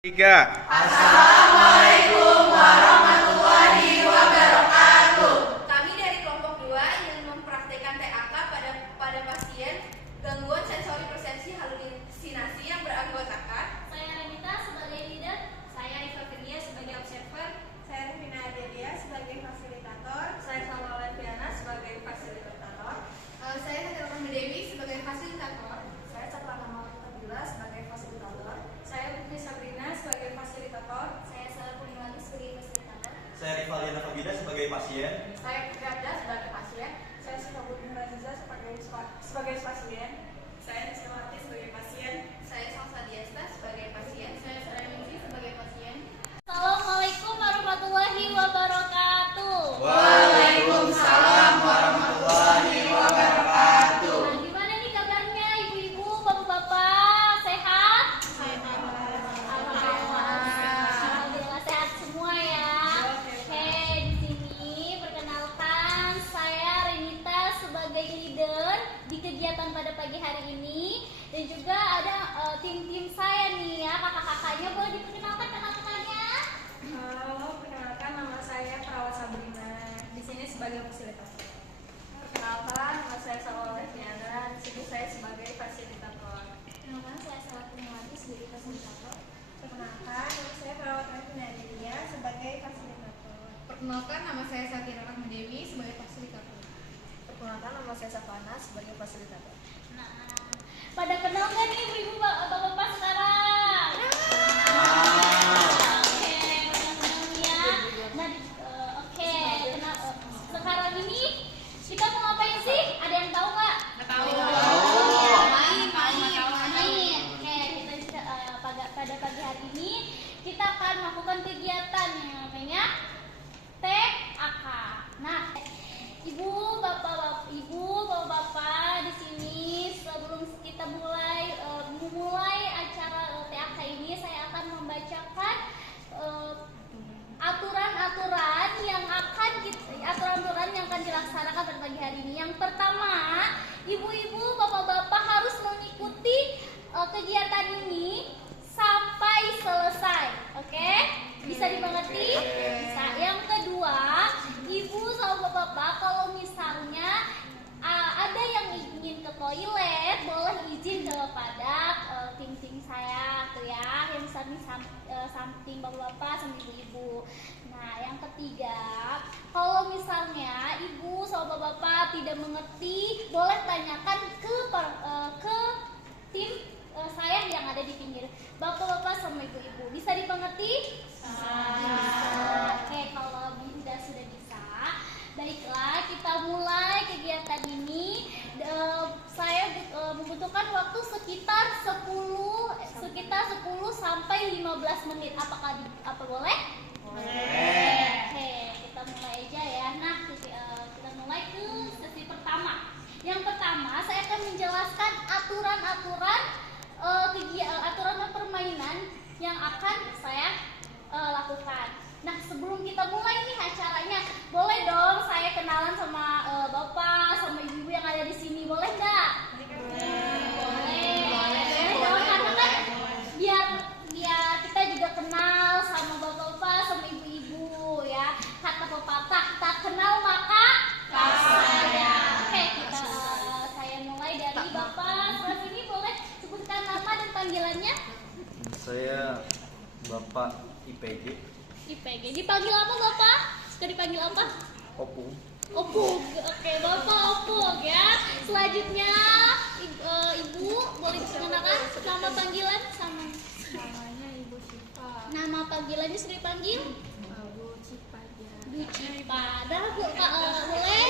Tiga. Assalamualaikum warahmatullahi wabarakatuh. Kami dari kelompok 2 ingin mempraktikkan TAK pada pasien gangguan sensori persepsi halusinasi yang beranggotakan. Saya Renita sebagai leader, saya Rifa Firnia sebagai observer, saya Rina Adelia sebagai fasilitator, Saya Salwa Leviana sebagai fasilitator. Saya Fatima Dewi sebagai fasilitator. saya Sapana Nabila sebagai fasilitator, Saya Putri Sabrina sebagai fasilitator. saya Sarah Purnawati sebagai fasilitator. Saya Rifaliana Fabida sebagai pasien. Saya Firda sebagai pasien. saya Sifabudin Raziza sebagai pasien, Saya Nismawati sebagai pasien. Saya Salsa Diasta sebagai pasien. Saya Sarah sebagai pasien. Assalamualaikum warahmatullahi wabarakatuh. Waalaikumsalam warahmatullahi wabarakatuh. Nah, gimana nih kabarnya ibu-ibu, bapak-bapak? Sehat? Alhamdulillah sehat semua ya. Oke, di sini perkenalkan saya Renita sebagai leader di kegiatan pada pagi hari ini, dan juga ada tim-tim saya nih ya, kakak-kakaknya. Boleh diperkenalkan kakak-kakaknya? halo, perkenalkan nama saya Perawat Sabrina, di sini sebagai fasilitator. Perkenalkan, nama saya Salwa Leviana. Di sini saya sebagai fasilitator. Perkenalkan saya Sarah Purnawati sebagai fasilitator. Perkenalkan, nama saya Perawat Rina Adelia sebagai fasilitator. Perkenalkan, nama saya Sakira Dewi sebagai fasilitator. Perkenalkan, nama saya Sapana sebagai fasilitator. Nah, pada kenal nggak nih ibu-ibu, bapak-bapak sekarang? Oke, pada kenal ya. Nah, oke, kenal. Sekarang ini kita mau ngapain sih? Ada yang tahu nggak? Main. Oke, kita pada pagi hari ini kita akan melakukan kegiatan yang namanya TAK. Nah, ibu bapak di sini sebelum kita memulai acara TAK ini, saya akan membacakan aturan-aturan yang akan dilaksanakan pada pagi hari ini. Yang pertama, ibu-ibu, bapak-bapak harus mengikuti kegiatan ini sampai selesai. Oke? Bisa dimengerti? Bisa. Yang kedua, ibu sama bapak kalau misalnya ada yang ingin ke toilet, boleh izin kepada tim-tim saya tuh ya, yang samping bapak-bapak sama ibu-ibu. Nah, yang ketiga, kalau misalnya ibu sama bapak tidak mengerti, boleh tanyakan ke tim saya yang ada di pinggir bapak-bapak sama ibu-ibu. Bisa dimengerti? Oke, kalau sudah bisa, baiklah kita mulai kegiatan ini. Saya membutuhkan waktu sekitar 10 sampai 15 menit. Apa boleh? Oke, kita mulai aja ya. Nah, kita mulai ke sesi pertama. Yang pertama, saya akan menjelaskan aturan-aturan permainan yang akan saya lakukan. Nah, sebelum kita mulai nih acaranya, boleh dong saya kenalan sama bapak sama ibu yang ada di sini, boleh nggak? Boleh dong, karena kan biar kita juga kenal sama bapak-bapak sama ibu-ibu ya. Kata pepatah, tak kenal maka tak sayang. Oke, saya mulai dari bapak. Setelah ini boleh sebutkan nama dan panggilannya. Saya Bapak IPG. IPG. Dipanggil apa bapak? Suka dipanggil apa? Opung. Opung. Oke, bapak Opung ya. Selanjutnya ibu boleh diperkenalkan nama panggilan sama Namanya Ibu Sipa. nama panggilannya sudah dipanggil? Bu Cipa aja. Bu Cipa. Dah bu, boleh.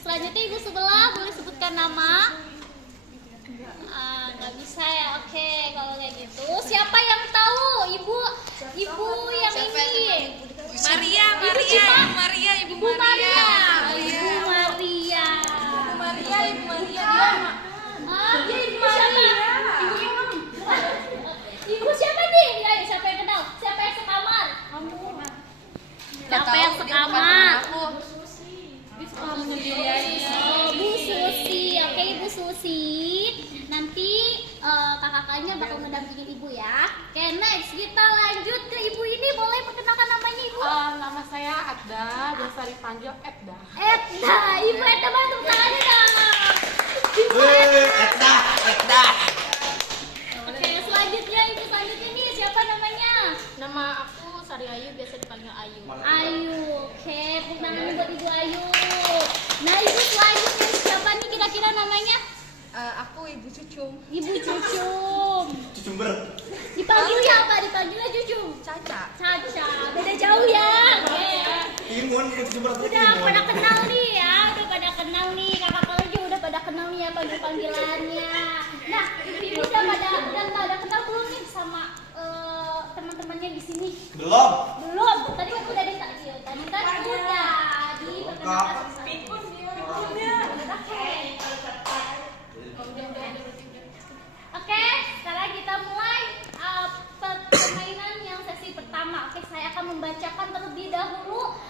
Selanjutnya ibu sebelah boleh sebutkan nama. Nggak bisa ya. Oke, kalau kayak gitu. Siapa yang tahu? Ibu yang ini. Maria, Ibu Cipa. Ibu Maria. Ibu Maria. Dia Ibu siapa? Ibu siapa nih? Ya, siapa yang kenal? Siapa yang sekamar? Siapa yang sekamar? Bu Susi. Oke, Ibu Susi. Nanti kakak-kakaknya bakal ngedampingin ibu ya. Oke, Edda, biasa dipanggil Edda. Edda, Ibu Edda mana tepuk tangannya dong. Ibu Wih, Edda. Edda. Oke, selanjutnya Ibu selanjutnya nih siapa namanya? Nama aku Sari Ayu, biasa dipanggil Ayu. Ayu. Oke, tepuk tangannya buat Ibu Ayu. Nah, Ibu selanjutnya siapa nih kira-kira namanya? Aku Ibu Cucum. Ibu Cucum. Cucumber. Dipanggilnya apa? Dipanggilnya Cucum. Caca. Caca. Beda jauh ya. Oke. Timun, cucumber tuh Udah timun. pada kenal nih ya, udah pada kenal nih, kakak-kakak juga udah pada kenal nih ya panggilannya. Nah, ibu udah pada kenal belum nih sama teman-temannya di sini? Belum. Belum. Tadi kan udah tadi kan udah diperkenalkan. Oke, sekarang kita mulai permainan yang sesi pertama. Oke, saya akan membacakan terlebih dahulu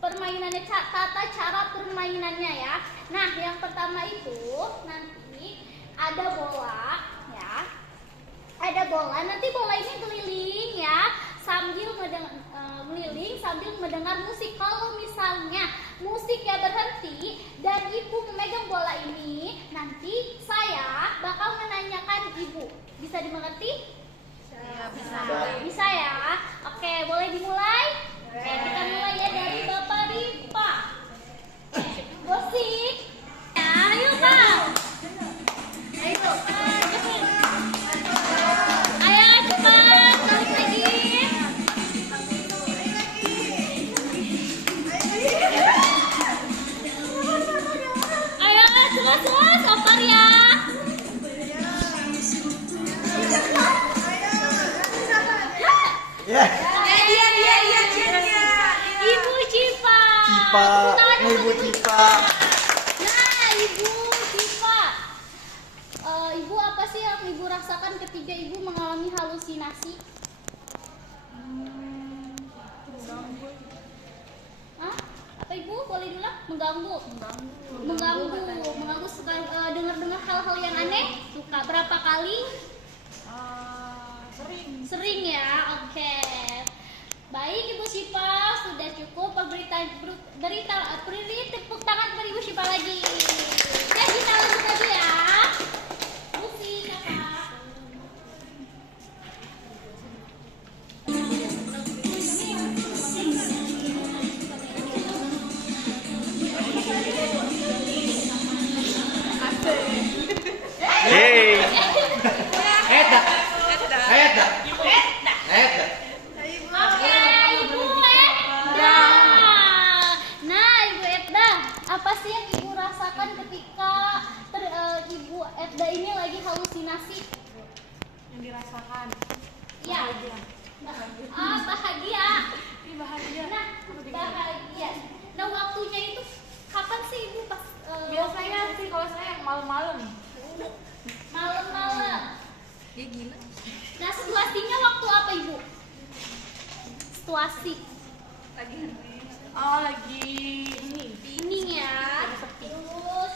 permainannya, tata cara permainannya ya. Nah, yang pertama itu nanti ada bola ya. Ada bola, nanti bola ini keliling ya sambil keliling sambil mendengar musik. Kalau misalnya musiknya berhenti dan ibu memegang bola ini, nanti saya bakal menanyakan ibu. Bisa dimengerti? Bisa ya. Oke, boleh dimulai? Oke, kita mulai ya dari Bapak Rifa. Musik. Ya, ayo Pak. Ayo cepat, balik lagi. Ayo jelas sabar ya. Ya. Ibu Cipa. Cipa. Ibu Cipa. Nah, Ibu Cipa. Ibu apa sih yang Ibu rasakan ketika Ibu mengalami halusinasi? Hah? Apa Ibu? Boleh dulu? Mengganggu. Mengganggu suka dengar hal-hal yang aneh? Suka berapa kali? Sering ya. Oke. Baik Ibu Syifa, sudah cukup. Beri tepuk tangan beri Ibu Syifa lagi. Ya, kita lanjut lagi ya. Musik Kakak. Hey. Edda. Edda. Oke, Ibu Edda. Nah, Ibu Edda, apa sih yang Ibu rasakan ketika Ibu Edda ini lagi halusinasi? Yang dirasakan. Ya. Bahagia. Bahagia. Nah, bahagia. Nah, waktunya itu kapan sih Ibu pas Biasanya sih kalau saya malam-malam. malam-malam? Dia gila. Nah, situasinya waktu apa Ibu? Situasi Oh, lagi ini. ya. Terus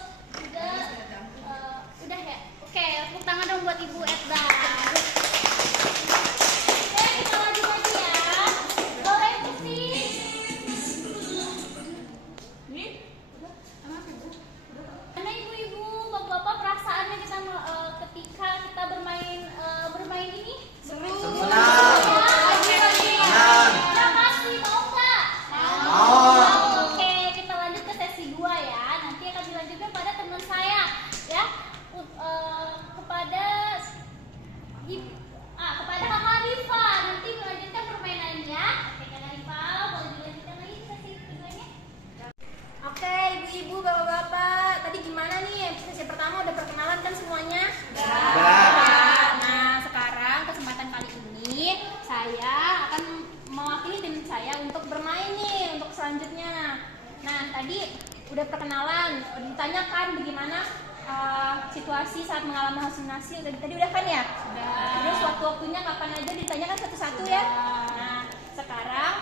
udah ya. Oke, tepuk tangan dong buat Ibu Edda. Oke, kita lanjut lagi ya. Boleh musik. Ini Karena ibu-ibu, bapak-bapak perasaannya kita ketika kita bermain ini Seru. lagi. Ya masih mau nggak? Mau. Oke, kita lanjut ke sesi 2 ya. Nanti akan dilanjutkan pada teman saya ya. Kepada kepada Kakak Rifa nanti melanjutkan permainannya. Oke, Kakak Rifa boleh dilanjutkan lagi ke sesi keduanya. Oke, ibu-ibu, bapak-bapak, tadi gimana nih? Sesi pertama udah perkenalan kan semuanya? Nah, sekarang kesempatan kali ini saya akan mewakili tim saya untuk bermain nih untuk selanjutnya. Nah, tadi udah perkenalan, ditanyakan bagaimana situasi saat mengalami halusinasi. Tadi udah kan ya? Terus waktu-waktunya kapan aja ditanyakan satu-satu ya? Nah, sekarang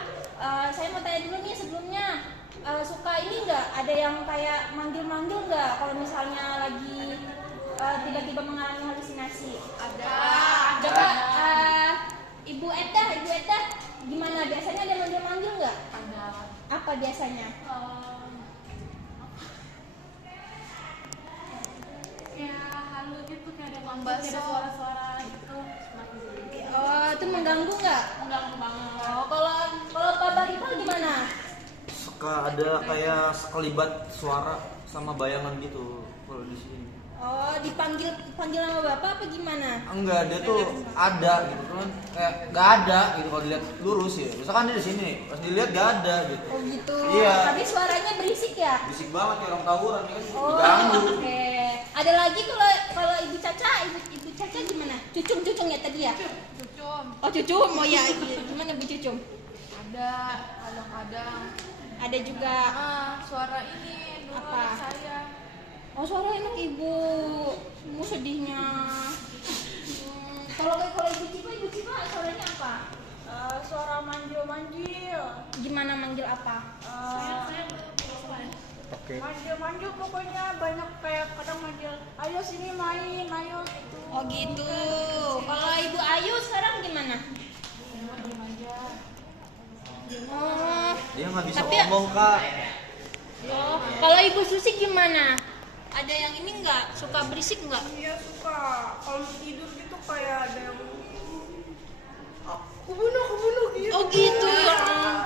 saya mau tanya dulu nih sebelumnya. Suka ini nggak? Ada yang kayak manggil-manggil nggak kalau misalnya lagi tiba-tiba mengalami halusinasi? Ada. Coba Ibu Edda, gimana? Biasanya ada manggil-manggil apa biasanya? Ya halu gitu kayak ada bangsa, ada suara-suara gitu. Oh, itu mengganggu nggak? Mengganggu banget. Oh, kalau Pak Barifal gimana? Suka ada kayak sekelibat suara sama bayangan gitu kalau di sini. Oh, dipanggil nama bapak apa gimana? Enggak, dia tuh ada gitu kan, kayak nggak ada gitu kalau dilihat lurus ya. Misalkan dia di sini, pas dilihat nggak ada gitu. Oh gitu. Iya. Tapi suaranya berisik ya? Bisik banget kayak orang tawuran ya kan, Oh, diganggu. oke. Ada lagi kalau Ibu Caca gimana? Cucum ya tadi ya? Cucum. Oh cucum, oh ya. Gimana Bu Cucum? Ada kadang-kadang. Ada juga. Suara ini dulu Apa? anak saya. Oh suara enak Ibu. Sedihnya. Kalau Ibu Cipa suaranya apa? Suara manggil-manggil. Gimana manggil apa? Oke. Manggil-manggil pokoknya banyak kayak kadang manggil, ayo sini main, ayo gitu. Oh gitu. Kalau Ibu Ayu sekarang gimana? Oh, Dia nggak bisa Tapi- ngomong kak. oh. Kalau Ibu Susi gimana? Ada yang ini nggak? Suka berisik nggak? Iya suka, kalau tidur gitu kayak ada yang kebunuh gitu. Oh gitu ya.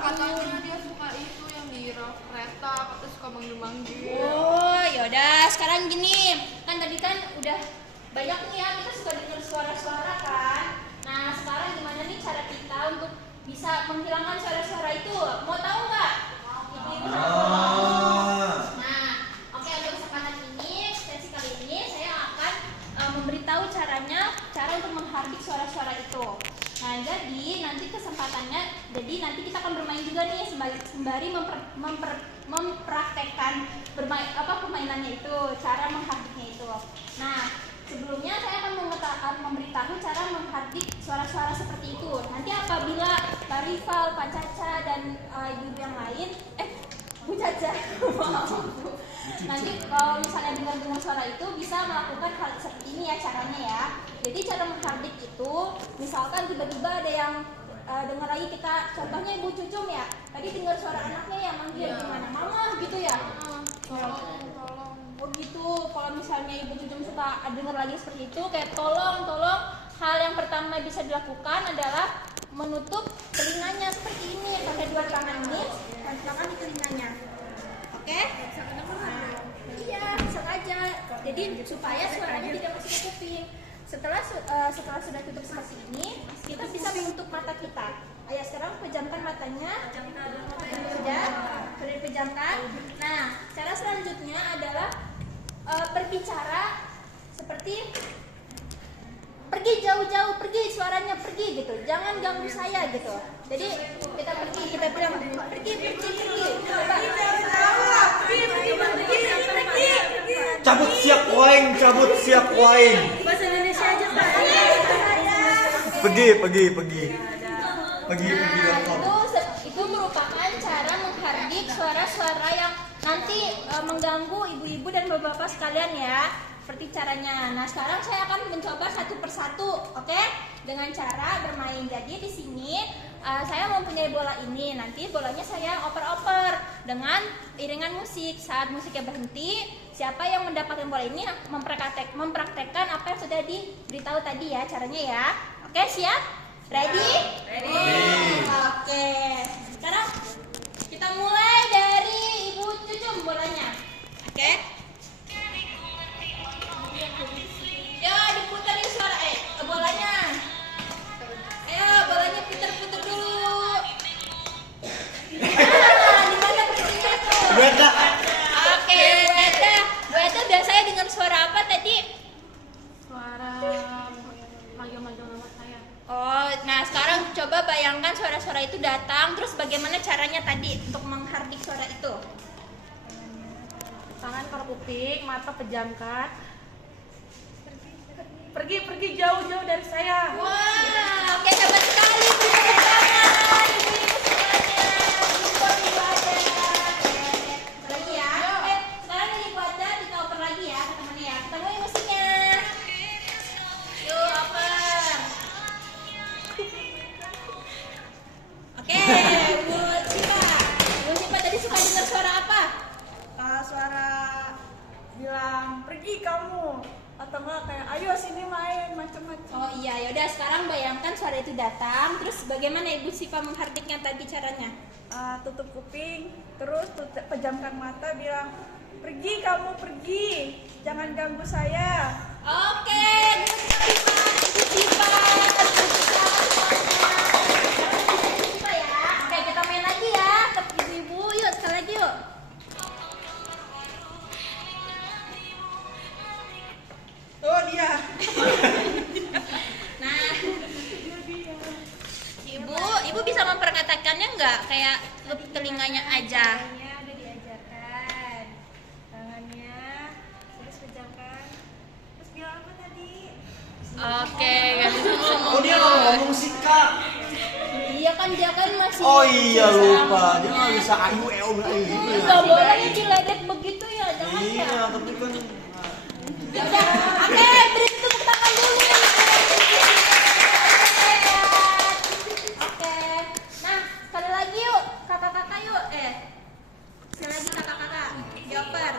Katanya dia suka itu yang di kereta, katanya suka manggil-manggil. Oh yaudah, sekarang gini, kan tadi kan udah banyak nih ya kita suka dengar suara-suara kan. Nah sekarang gimana nih cara kita untuk bisa menghilangkan suara-suara itu? Mau tahu nggak? Ibu-ibu mau tahu? Nah, oke, untuk kesempatan ini, sesi kali ini saya akan memberitahu cara untuk menghardik suara-suara itu. Nah, jadi nanti kesempatannya, jadi nanti kita akan bermain juga nih sembari mempraktekkan permainannya itu, cara menghardiknya itu. Nah, sebelumnya saya akan memberitahu cara menghardik suara-suara seperti itu. Nanti apabila Pak Rifal, Pak Caca, dan ibu yang lain, Bu Caca, maaf, Bu. Nanti kalau misalnya dengar suara itu bisa melakukan hal seperti ini ya caranya ya. Jadi cara menghardik itu, misalkan tiba-tiba ada yang dengar lagi kita, contohnya Ibu Cucum ya, tadi dengar suara anaknya yang manggil gimana, mama gitu ya. Tolong. Oh gitu, kalau misalnya Ibu Cucum suka dengar lagi seperti itu, kayak tolong, hal yang pertama bisa dilakukan adalah menutup telinganya seperti ini, pakai dua tangan ini, tangan di telinganya. Oke? Nah, iya, bisa aja. Jadi supaya suaranya tidak masuk ke kuping. Setelah sudah tutup seperti ini, kita bisa menutup mata kita. Ayo sekarang pejamkan matanya. Sudah dipejamkan. Nah, cara selanjutnya adalah berbicara seperti pergi jauh-jauh, pergi suaranya pergi gitu, jangan ganggu saya gitu. Jadi kita bilang pergi. Cabut siap waing. Bahasa Indonesia aja Pak. Pergi. Itu merupakan cara menghardik suara-suara yang nanti mengganggu ibu-ibu dan bapak-bapak sekalian ya. Seperti caranya. Nah, sekarang saya akan mencoba satu persatu, oke? Dengan cara bermain. Jadi di sini saya mempunyai bola ini. Nanti bolanya saya oper-oper dengan iringan musik. Saat musiknya berhenti, siapa yang mendapatkan bola ini mempraktekkan apa yang sudah diberitahu tadi ya caranya ya. Oke, siap? Ready? Oke. Sekarang kita mulai dari Ibu Cucum bolanya. Oke? Ya, diputerin suara bolanya. Ayo, bolanya puter-puter dulu. Di mana berhentinya tuh? Beda. Oke, Bu Eta biasanya dengar suara apa tadi? Suara manggil-manggil nama saya. Oh, nah sekarang coba bayangkan suara-suara itu datang, terus bagaimana caranya tadi untuk menghardik suara itu? Tangan ke kuping, mata pejamkan. Pergi jauh-jauh dari saya. Wah, oke hebat sekali. Tepuk tangan, ibu-ibu semuanya. Support Ibu Ada. Lagi ya. Sekarang dari Ibu Ada kita oper lagi ya ke temannya ya. Kita mulai musiknya. Yuk, oper. Oke, Bu Cipa tadi kamu, atau enggak kayak ayo sini main macam-macam. Oh iya, yaudah sekarang bayangkan suara itu datang, terus bagaimana Ibu Siva menghardiknya tadi caranya? Tutup kuping, terus pejamkan mata, bilang pergi kamu pergi, jangan ganggu saya. Oke, Ibu Siva. Ya. Oke, kita main lagi ya. Ibu-ibu, yuk sekali lagi yuk. Oh dia. Nah, ibu bisa memperkatakannya nggak kayak telinganya aja? Tangannya udah diajarkan, tangannya terus pejamkan, terus bilang apa tadi? Oke, kan itu Oh dia nggak ngomong sih kak. Iya kan dia kan masih. Oh iya lupa, dia nggak bisa ayu gitu ya. Nggak boleh diledek begitu ya, jangan ya. Iya, tapi kan Ya udah, oke, beri tepuk tangan dulu. Oke, nah sekali lagi yuk, kakak-kakak yuk, sekali lagi kakak-kakak, Joper.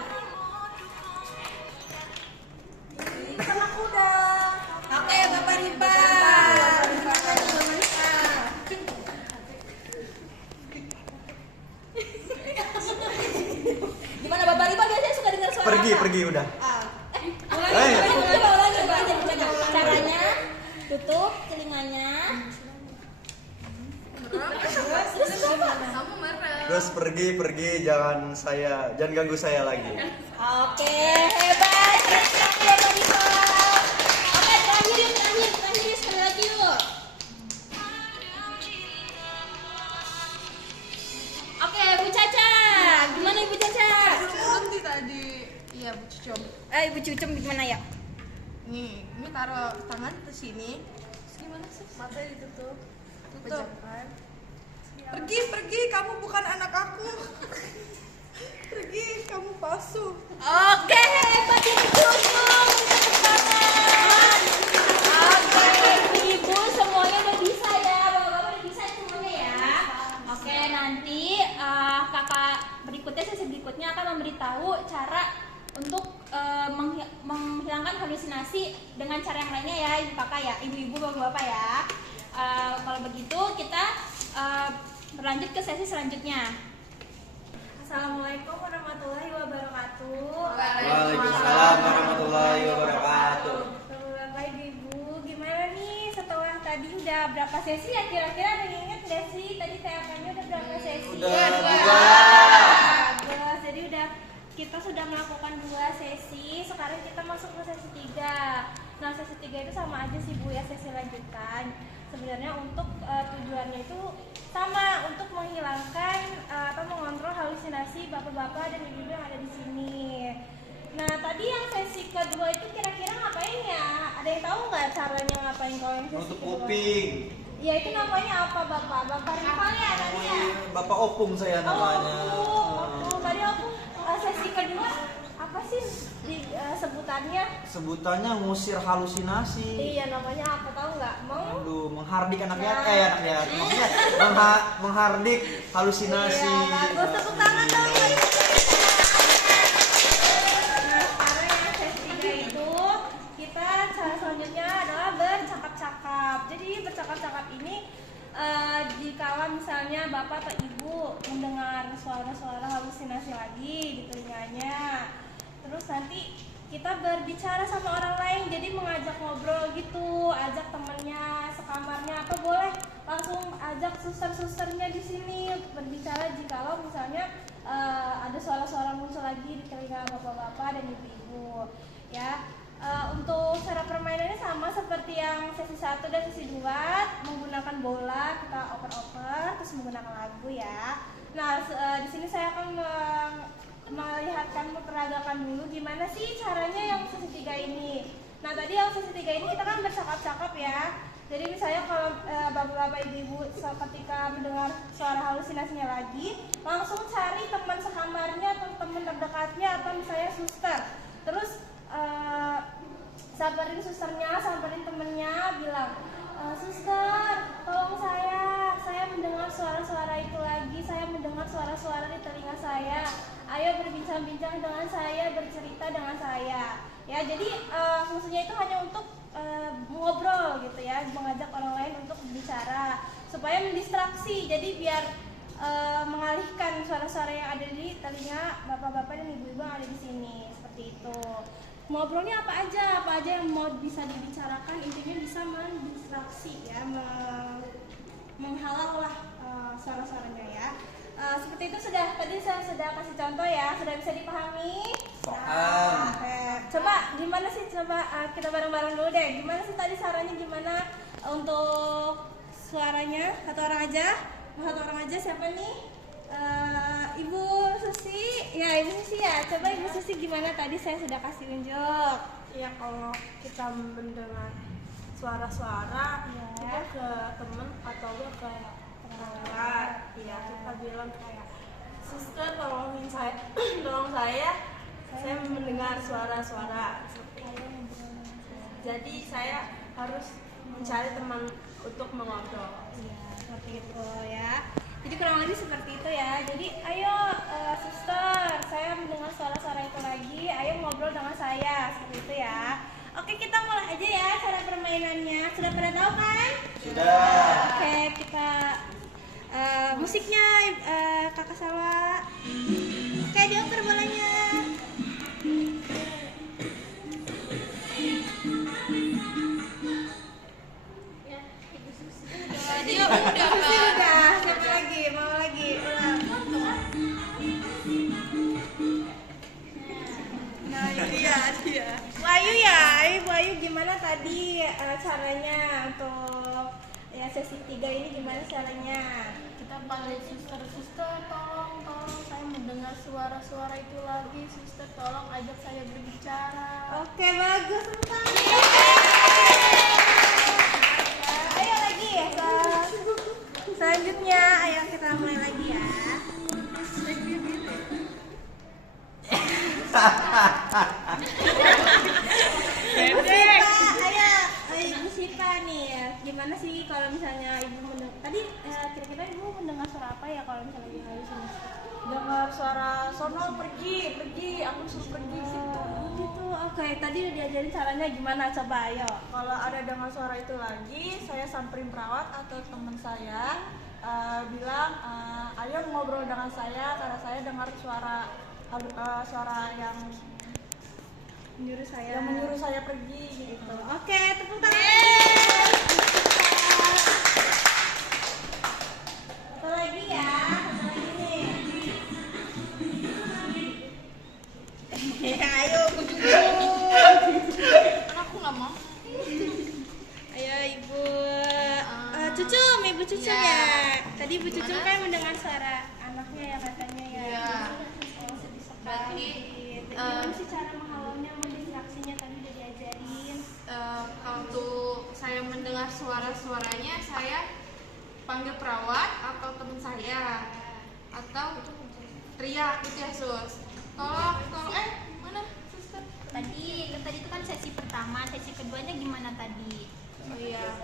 Sama kuda. Oke, Bapak Riba. Gimana Bapak Riba biasanya suka dengar suara apa? pergi udah. Coba. Caranya tutup telinganya. Kamu marah. Terus pergi jangan ganggu saya lagi. Oke, hebat. Bapak Riba. Oke, terakhir sekali lagi yuk. Oke, Bu Caca. Gimana Ibu Caca? Berhenti tadi. Iya, Bu Cucum. Ibu Cucum gimana ya? Nih, ini taruh tangan ke sini. Terus gimana sih? Mata ditutup, Tutup. pejamkan. Pergi, kamu bukan anak aku. Pergi, kamu palsu. Oke, hebat Ibu Cucum. Tepuk tangan. Oke, Ibu semuanya udah bisa ya. Bapak-bapak udah bisa semuanya ya. Oke, nanti kakak berikutnya, sesi berikutnya akan memberitahu cara untuk menghilangkan halusinasi dengan cara yang lainnya ya, ibu kakak ya, ibu-ibu bapak-bapak ya. Kalau begitu kita berlanjut ke sesi selanjutnya. Assalamualaikum warahmatullahi wabarakatuh. Waalaikumsalam warahmatullahi wabarakatuh. Bapak Ibu, gimana nih setelah tadi udah berapa sesi ya kira-kira, ada yang ingat nggak sih tadi TAK-nya udah berapa sesi? Udah 2. Jadi kita sudah melakukan 2 sesi, sekarang kita masuk ke sesi 3. Nah sesi 3 itu sama aja sih Bu ya, sesi lanjutan. Sebenarnya untuk tujuannya itu sama, untuk menghilangkan atau mengontrol halusinasi bapak-bapak dan ibu-ibu yang ada di sini. Nah tadi yang sesi kedua itu kira-kira ngapain ya? Ada yang tahu nggak caranya ngapain kalau yang sesi Nutup kedua? kuping. Ya itu namanya apa Bapak? Bapak Rival ya tadi ya? Bapak Opung saya namanya. Oh, tadi Opung sesi kedua apa sih sebutannya? Sebutannya ngusir halusinasi. Iya namanya apa tahu nggak? Aduh, menghardik anak yatim. Maksudnya menghardik halusinasi. Iya, bagus, tepuk tangan dong. Nah, sekarang yang sesi 3 itu kita cara selanjutnya adalah bercakap-cakap. Jadi bercakap-cakap ini jika misalnya bapak atau ibu mendengar suara-suara halusinasi lagi di telinganya, terus nanti kita berbicara sama orang lain, jadi mengajak ngobrol gitu, ajak temennya sekamarnya, atau boleh langsung ajak suster-susternya di sini untuk berbicara jikalau misalnya ada suara-suara muncul lagi di telinga bapak-bapak dan ibu-ibu ya. Untuk cara permainannya sama seperti yang sesi 1 dan sesi 2, menggunakan bola, kita oper-oper terus menggunakan lagu ya. Nah di sini saya akan melihatkan, memperagakan dulu gimana sih caranya yang sesi 3 ini. Nah tadi yang sesi 3 ini kita kan bercakap-cakap ya. Jadi misalnya kalau bapak-bapak ibu-ibu ketika mendengar suara halusinasinya lagi, langsung cari teman sekamarnya atau teman terdekatnya atau misalnya suster. Terus samperin susternya, samperin temennya, bilang, suster, tolong saya mendengar suara-suara itu lagi, saya mendengar suara-suara di telinga saya. Ayo berbincang-bincang dengan saya, bercerita dengan saya. Ya Ya, jadi fungsinya itu hanya untuk ngobrol gitu ya, mengajak orang lain untuk bicara supaya mendistraksi. Jadi biar mengalihkan suara-suara yang ada di telinga bapak-bapak dan ibu-ibu yang ada di sini, seperti itu. Ngobrolnya apa aja yang mau bisa dibicarakan, intinya bisa mendistraksi ya, menghalau lah suara-suaranya ya. Seperti itu tadi saya sudah kasih contoh ya, sudah bisa dipahami? Paham. Coba gimana sih, kita bareng-bareng dulu deh. Gimana sih tadi sarannya, gimana untuk suaranya? Satu orang aja, siapa nih? Ibu Susi. Ya, Ibu Susi ya. Coba Ibu Susi gimana tadi saya sudah kasih unjuk. Ya kalau kita mendengar suara-suara kita ke temen atau ke tetangga, ya kita bilang kayak, suster tolongin saya, tolong saya mendengar suara-suara. Jadi saya harus mencari teman untuk mengobrol. Seperti itu ya. Jadi kurang lebih seperti itu ya. Jadi ayo suster, saya mendengar suara-suara itu lagi. Ayo ngobrol dengan saya, seperti itu ya. Oke, kita mulai aja ya cara permainannya. Sudah pada tahu kan? Sudah. Oke, kita musiknya Kakak Salwa. Oke, dioper bolanya. Dia udah Susi udah, siapa lagi? Mau lagi? Ulang. Nah, ini dia. Bu Ayu ya, Bu Ayu gimana tadi caranya untuk ya sesi 3 ini gimana caranya? Kita panggil suster, tolong saya mendengar suara-suara itu lagi, suster tolong ajak saya berbicara. Oke, bagus, tepuk ayo lagi ya, selanjutnya ayo kita mulai lagi ya. Ibu Sipa, ayo Ibu Sipa nih, gimana sih kalau misalnya ibu mendengar tadi kira-kira ibu mendengar suara apa ya kalau misalnya lagi halusinasi? Dengar suara sono pergi, aku suruh pergi situ. Gitu, oke. Tadi udah diajarin caranya gimana, coba ayo. Kalau ada dengar suara itu lagi, saya samperin perawat atau teman saya, bilang ayo ngobrol dengan saya karena saya dengar suara yang menyuruh saya pergi gitu. Oke, tepuk tangan. Satu lagi ya, satu lagi nih. Ayo, Aku nggak mau. ayo Ibu Cucum, Ibu Cucum ya. Tadi Ibu Cucum kan mendengar suara anaknya ya katanya ya. Iya. Oh, sedih sekali. Berarti, Gimana sih cara menghalaulnya, mendistraksinya tadi udah diajarin. Kalau saya mendengar suaranya, saya panggil perawat atau teman saya, atau teriak gitu ya sus. Tolong, mana suster? Tadi itu kan sesi pertama, sesi keduanya gimana tadi? Oh iya.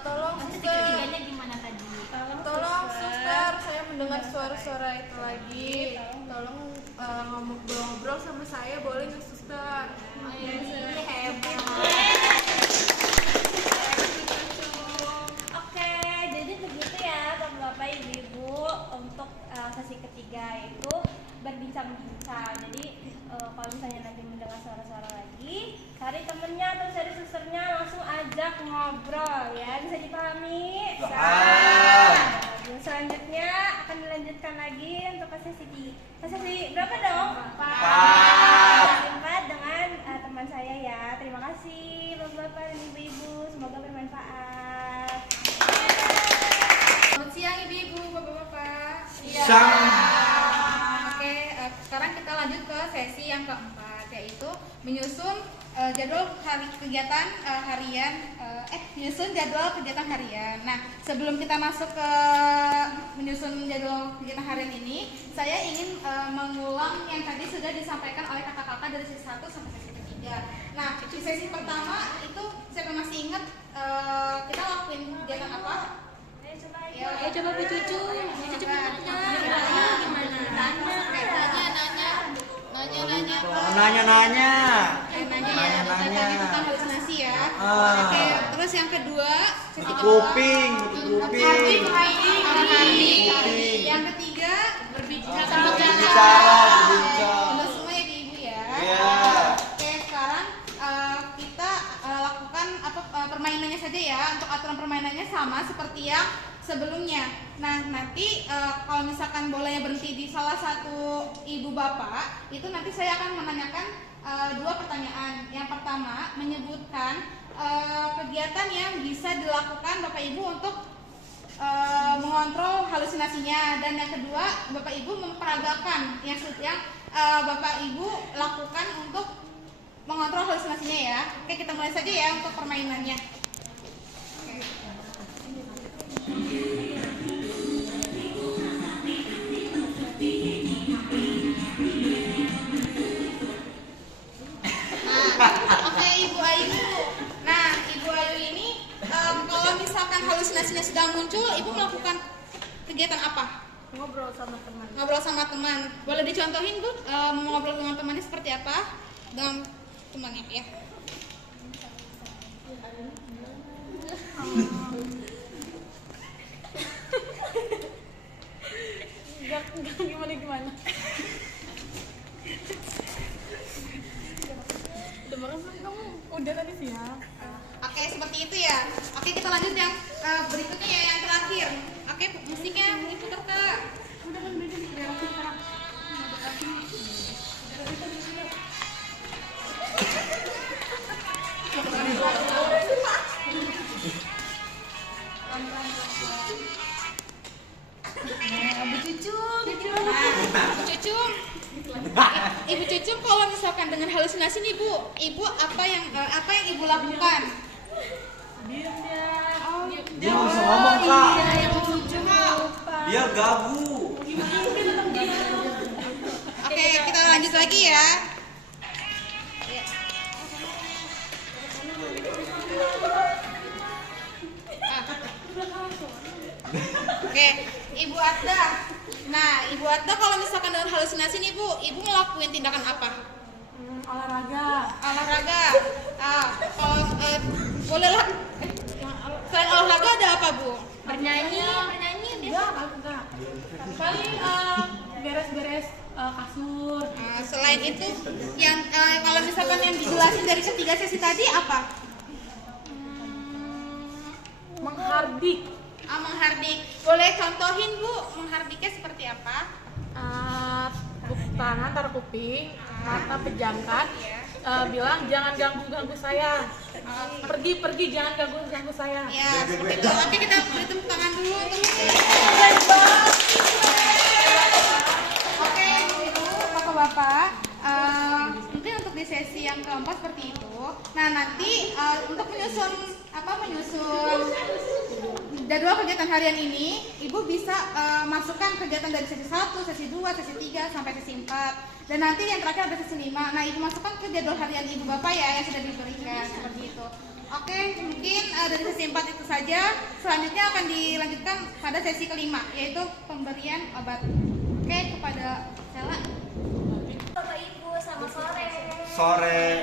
Tolong Sesi suster. ketiganya gimana tadi? Tolong suster, saya mendengar suara-suara itu lagi. Tolong ngobrol sama saya, boleh nggak suster? Hebat. Oke, jadi begitu ya Bapak Ibu untuk sesi ketiga itu berbincang-bincang. Jadi kalau misalnya nanti mendengar suara-suara lagi, cari temennya atau cari susternya, langsung ajak ngobrol ya. Bisa dipahami? Paham. Nah, selanjutnya akan dilanjutkan lagi untuk ke sesi berapa dong? Sesi 4 dengan teman saya ya. Terima kasih Bapak-bapak dan Ibu-ibu, semoga bermanfaat. Selamat siang ibu-ibu, bapak-bapak. Oke, sekarang kita lanjut ke sesi yang keempat, yaitu menyusun jadwal kegiatan harian. Menyusun jadwal kegiatan harian. Nah, sebelum kita masuk ke menyusun jadwal kegiatan harian ini, saya ingin mengulang yang tadi sudah disampaikan oleh kakak-kakak dari sesi 1 sampai sesi ketiga. Nah, di sesi pertama itu saya masih ingat kita lakuin kegiatan apa? Ayo coba Bu Cucu menanya. Gimana? Nanya. Nanya-nanya. nanya ya, Nanya-nanya. tanya tentang halusinasi ya. Ah. Oke, terus yang kedua, sesi kedua, Kuping. Kuping. Kuping. Yang ketiga, berbicara. Berbicara. Benar semua ya ibu ya. Iya. Oke, sekarang kita lakukan permainannya saja ya. Untuk aturan permainannya sama seperti yang sebelumnya. Nah, nanti kalau misalkan bolanya berhenti di salah satu ibu bapak, itu nanti saya akan menanyakan 2 pertanyaan. Yang pertama, menyebutkan kegiatan yang bisa dilakukan bapak ibu untuk mengontrol halusinasinya, dan yang kedua, bapak ibu memperagakan yang bapak ibu lakukan untuk mengontrol halusinasinya ya. Oke, kita mulai saja ya untuk permainannya. Oke, Ibu Ayu. Nah, Ibu Ayu ini kalau misalkan halusinasinya sedang muncul, Ibu melakukan kegiatan apa? Ngobrol sama teman. Ngobrol sama teman. Boleh dicontohin, Bu? Ngobrol dengan temannya seperti apa? Dengan temannya ya. Enggak gimana. Udah makan belum kamu? Udah tadi siang. Oke, seperti itu ya. Oke, kita lanjut yang berikutnya ya, yang terakhir. Oke, musiknya diputar Kak. Ibu Cucum, kalau misalkan dengan halusinasi nih Bu, Ibu apa yang Ibu lakukan? Diam dia. Dia nggak bisa ngomong, Kak. Dia gabu. Oke, kita lanjut lagi ya. Oke, Ibu Atda. Nah, Ibu Atda kalau misalkan dengan halusinasi nih Bu, Ibu ngelakuin tindakan apa? Olahraga. Olahraga. Kalau bolehlah. Selain olahraga ada apa Bu? Bernyanyi. Enggak. Paling beres-beres kasur. Selain itu, yang kalau misalkan yang dijelasin dari ketiga sesi tadi apa? Menghardik. Menghardik. Boleh contohin Bu, menghardiknya seperti apa? Tangan taruh kuping, mata pejamkan, bilang jangan ganggu saya. Pergi jangan ganggu saya. Ya, seperti itu. Oke, kita beri tepuk tangan dulu. Oke, itu Bapak-bapak. Mungkin untuk di sesi yang keempat seperti itu. Nah, nanti untuk menyusun jadwal kegiatan harian ini, Ibu bisa masukkan kegiatan dari sesi 1, sesi 2, sesi 3 sampai sesi 4. Dan nanti yang terakhir ada sesi 5. Nah, Ibu masukkan ke jadwal harian Ibu Bapak ya yang sudah diberikan seperti itu. Oke, mungkin dari sesi 4 itu saja. Selanjutnya akan dilanjutkan pada sesi kelima, yaitu pemberian obat. Oke, kepada Sela. Bapak Ibu, selamat sore. Sore.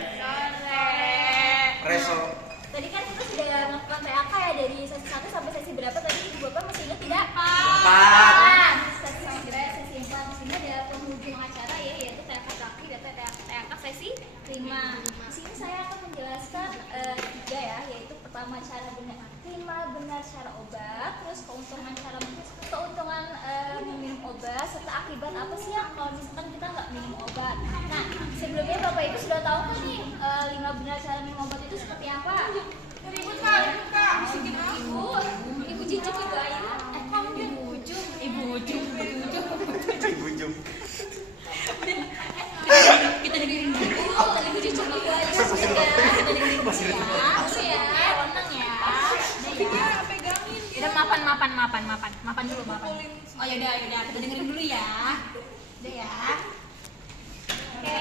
Reso. Tadi kan kita sudah melakukan PAK ya dari sesi 1 sampai sesi berapa tadi Ibu Bapak masih ingat tidak? 4. Sesi 3, sesi 4. Di sini ada penghujung acara ya, yaitu PAK terakhir dan PAK sesi 5. Di sini saya akan menjelaskan 3 ya, yaitu pertama cara benar cara obat, terus keuntungan meminum obat, serta akibat apa sih yang kalau misalkan kita nggak minum obat. Nah, sebelumnya Bapak Ibu sudah tahu kan nih 5 benar cara minum obat itu seperti apa? Ibu Cici juga Ayu. Kamu Ibu Ujung. Ibu Jum. Kita dengerin dulu. Ibu Cici dulu aja. Kita dengerin dulu ya. Tenang ya. Udah mapan dulu. Oh ya udah kita dengerin dulu ya. Udah ya. Oke,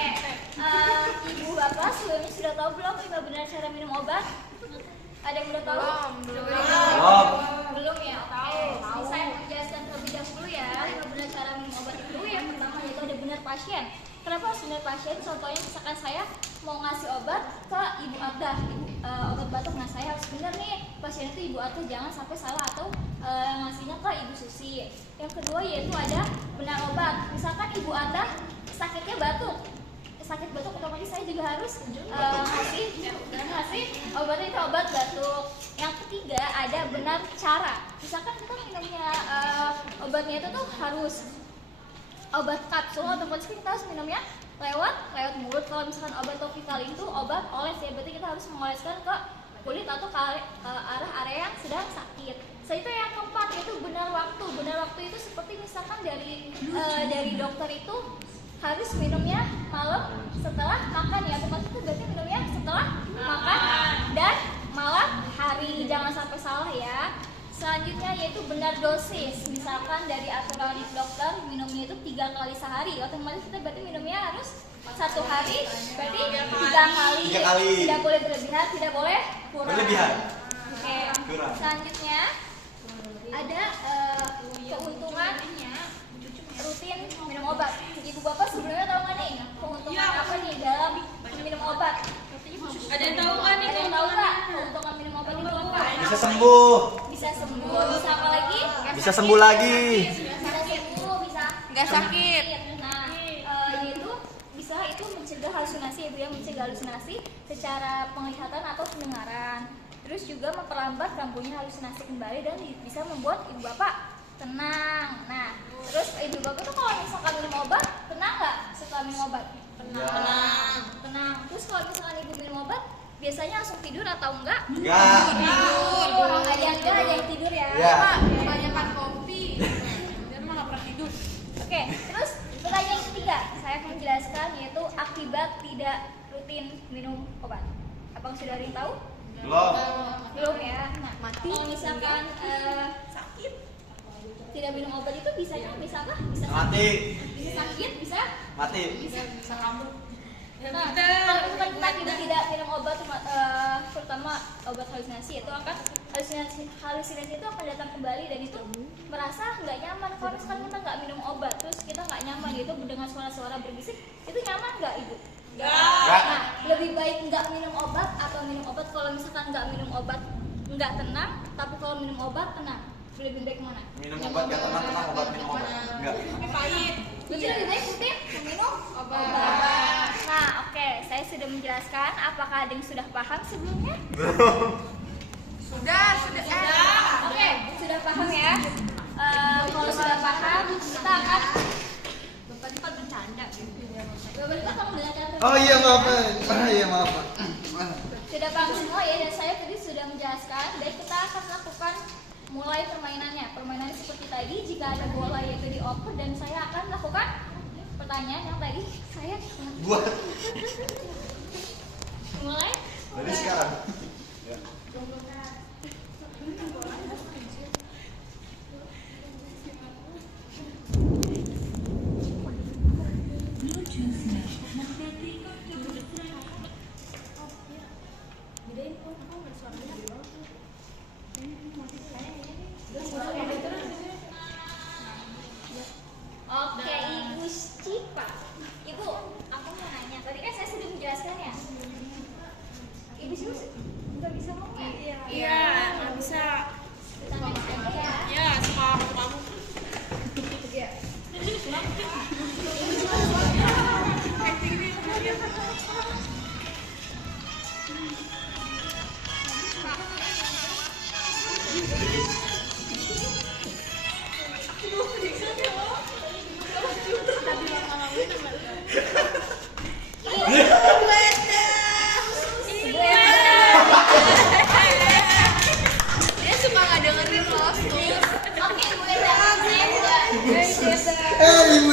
Ibu Bapak sebelumnya sudah tahu belum 5 benar cara minum obat? Ada yang udah tahu? Belum ya, oke. Jadi saya menjelaskan terlebih dahulu ya 5 benar cara minum obat itu. Yang pertama yaitu ada benar pasien. Kenapa harus benar pasien? Contohnya misalkan saya mau ngasih obat ke ibu Atah, obat batuk. Nah saya harus benar nih pasien itu ibu Atah, jangan sampai salah atau ngasihnya ke ibu Susi. Yang kedua yaitu ada benar obat. Misalkan ibu Atah sakitnya batuk, sakit batuk otomatis saya juga harus ngasih obatnya itu obat batuk. Yang ketiga ada benar cara. Misalkan kita minumnya obatnya itu tuh harus obat kapsul, otomatis kita harus minumnya lewat mulut. Kalau misalkan obat topikal itu obat oles ya, berarti kita harus mengoleskan ke kulit atau ke arah area yang sedang sakit. Selanjutnya yang keempat yaitu benar waktu. Benar waktu itu seperti misalkan dari dokter itu harus minumnya malam setelah makan ya, otomatis itu berarti minumnya setelah makan dan malam hari, jangan sampai salah ya. Selanjutnya yaitu benar dosis. Misalkan dari aturan dokter minumnya itu 3 kali sehari, otomatis kita berarti minumnya harus 1 hari berarti 3 kali. Tidak boleh berlebihan, tidak boleh kurang. Oke. Selanjutnya ada keuntungan rutin minum obat. Ibu bapak sebelumnya tahu nggak nih keuntungan apa nih dalam minum obat? Ada yang tahu kan nih? Ada yang tahu nggak keuntungan minum obat itu apa? Bisa sembuh. Bisa sembuh. Bisa apa lagi? Bisa sembuh lagi. Bisa sembuh. Bisa Nggak sakit. Nah, itu mencegah halusinasi ya Bu ya, mencegah halusinasi secara penglihatan atau pendengaran. Terus juga memperlambat kambuhnya halusinasi kembali dan bisa membuat ibu bapak tenang. Nah, terus ibu bapak tuh kalau misalkan minum obat, tenang nggak setelah minum obat? Tenang. Terus kalau misalkan ibu minum obat, biasanya langsung tidur atau enggak? Enggak. Ada yang tidur ya. Ya. Kebanyakan kopi. Dia mah nggak pernah tidur. Oke, terus pertanyaan yang ketiga, saya akan menjelaskan yaitu akibat tidak rutin minum obat. Abang sudah ada yang tahu? Belum ya. Nah, kalau misalkan sakit tidak minum obat itu bisanya bisakah? Bisa Mati. Bisa sakit, bisa Mati. bisa kambuh. Nah, kalau misalkan kita tidak minum obat, terutama obat halusinasi, itu akan halusinasi itu akan datang kembali dan itu merasa nggak nyaman. Kalau misalkan kita nggak minum obat, terus kita nggak nyaman gitu mendengar suara-suara berbisik, itu nyaman nggak ibu? Nggak. Nah, lebih baik nggak minum obat atau minum obat. Kalau misalkan nggak minum obat nggak tenang, tapi kalau minum obat tenang, lebih baik mana? Minum obat nggak tenang, obat minum obat. Enggak. Jadi lebih baik rutin minum obat. Nah, oke, saya sudah menjelaskan. Apakah ada yang sudah paham sebelumnya? Sudah. Oke, sudah paham ya. Kalau sudah paham, kita akan Bapak bercanda. Bapak kamu dengarkan. Oh iya maaf. Iya maaf. Sudah paham semua ya, dan saya tadi sudah menjelaskan. Dan kita akan lakukan mulai permainannya. Permainannya seperti tadi, jika ada bola yaitu dioper dan saya akan lakukan pertanyaan yang tadi saya Buat. mulai. Dari sekarang. Oke, Ibu Cipa. Ibu, aku mau nanya. Tadi kan saya sudah menjelaskan ya. Ibu Cipa nggak bisa ngomong ya? Iya, nggak bisa. Kita nangis aja ya. Ya, sama kamu. Dia suka nggak dengerin loh. Oke, Bu Eda, saya sudah. Ibu.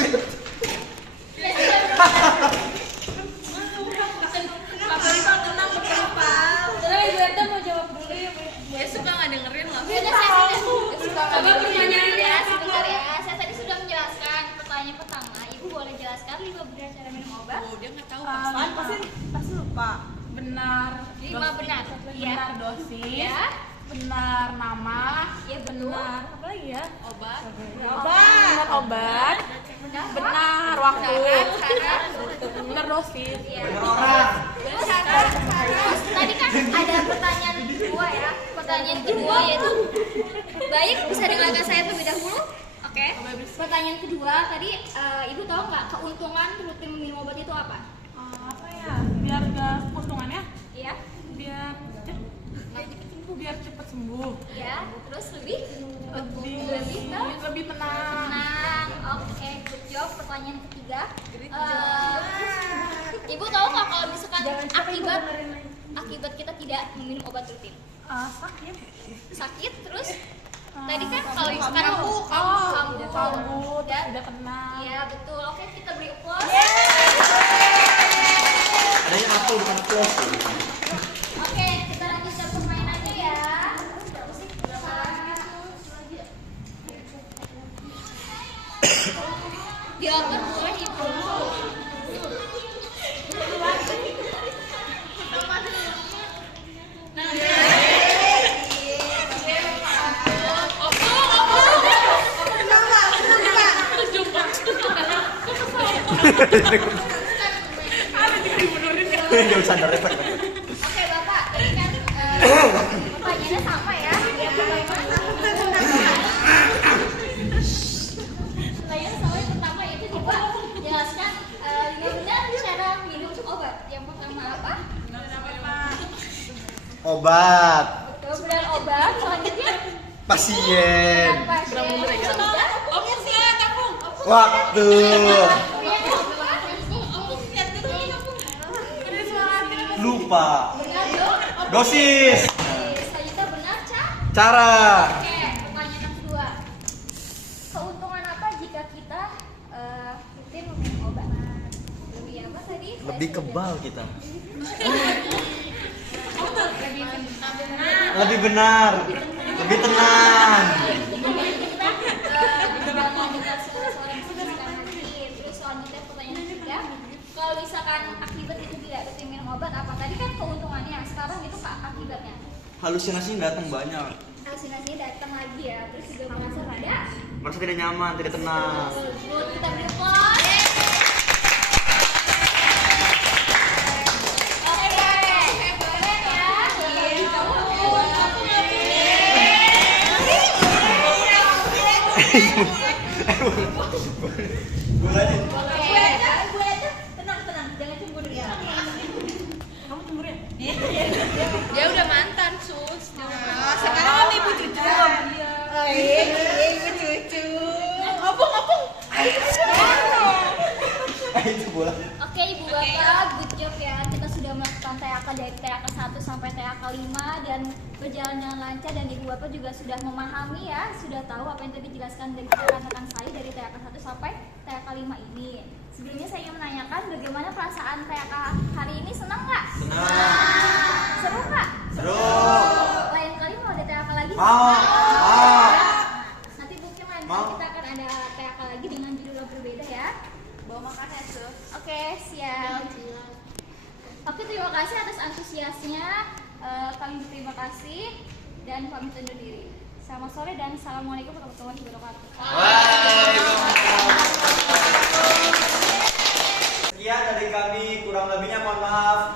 Terus Ibu Eta mau jawab dulu ya, Bu. Dia suka nggak dengerin loh. Sudah saya sudah. Coba pertanyaannya. Ya, sebentar ya. Saya tadi sudah menjelaskan. Pertanyaan pertama, Ibu boleh jelaskan 5 benar cara minum obat? Dia nggak tahu. Pasti lupa. Benar. 5 benar. Iya. Benar dosis. Ya. Benar nama. Iya benar. Apa lagi ya? Obat. Benar obat. Benar waktu. Sarah. Benar dosis. Iya. Bener orang. Terus tadi kan ada pertanyaan kedua ya. Pertanyaan kedua yaitu baik bisa dengarkan saya terlebih dahulu. Oke. Pertanyaan kedua tadi ibu tahu nggak keuntungan rutin minum obat itu apa? Apa ya? Biar gak keuntungannya? Iya. Biar cepet sembuh. Ya. Terus lebih Lebih tenang. tenang. Oke. Good job. Pertanyaan ketiga. Ibu tahu nggak kalau misalkan akibat kita tidak meminum obat rutin? Sakit. Sakit terus tadi kan kalau misalkan Kabut, ya, tidak tenang. iya betul. Oke, kita beri applause. Adanya aku bukan plus. Oke, kita lanjutkan permainannya ya. Dilakukan oleh ibu. Gak usah ada repot. Oke, Bapak, ini kan pertanyaannya sama ya. Pertanyaan sama yang pertama yaitu coba jelaskan 5 benar cara minum obat. Yang pertama apa? Obat. Betul, benar obat. Selanjutnya Pasien. Waktu. Lupa. Dosis. Selanjutnya benar, Cara. Oke, pertanyaan yang kedua. Keuntungan apa jika kita rutin minum obat? Lebih apa tadi? Lebih kebal kita. Lebih benar. Lebih tenang. Terus selanjutnya pertanyaan ketiga, kalau misalkan akibat itu tidak rutin minum obat, apa tadi kan keuntungannya? Sekarang itu akibatnya Halusinasinya datang banyak. halusinasinya datang lagi ya, terus juga merasa pada Merasa tidak nyaman, tidak tenang. good. Kita beri applause. Oke, keren ya. Gue aja tenang, jangan cemburu ya. Kamu cemburu ya? Dia udah mantan, Sus. Sekarang ibu cucu. Ibu cucu. Ngopong. Itu bola. Oke, Ibu Bapak, good job ya. Kita sudah melakukan TAK dari TAK 1 sampai TAK 5 dan berjalan dengan lancar, dan Ibu Bapak juga sudah memahami ya, sudah tahu apa yang tadi dijelaskan dari rekan-rekan saya dari TAK 1 sampai TAK 5 ini. Sebelumnya saya ingin menanyakan bagaimana perasaan TAK hari ini, senang nggak? Senang. Seru nggak? Seru. Lain kali mau ada TAK lagi? Mau. Nanti mungkin lain kali Mau. kita akan ada TAK lagi dengan judul yang berbeda ya. Bawa makannya, Sus. Oke, siap. Oke, terima kasih atas antusiasnya. Kami berterima kasih dan pamit undur diri. Selamat sore dan assalamualaikum warahmatullahi wabarakatuh. Sekian dari kami, kurang lebihnya mohon maaf.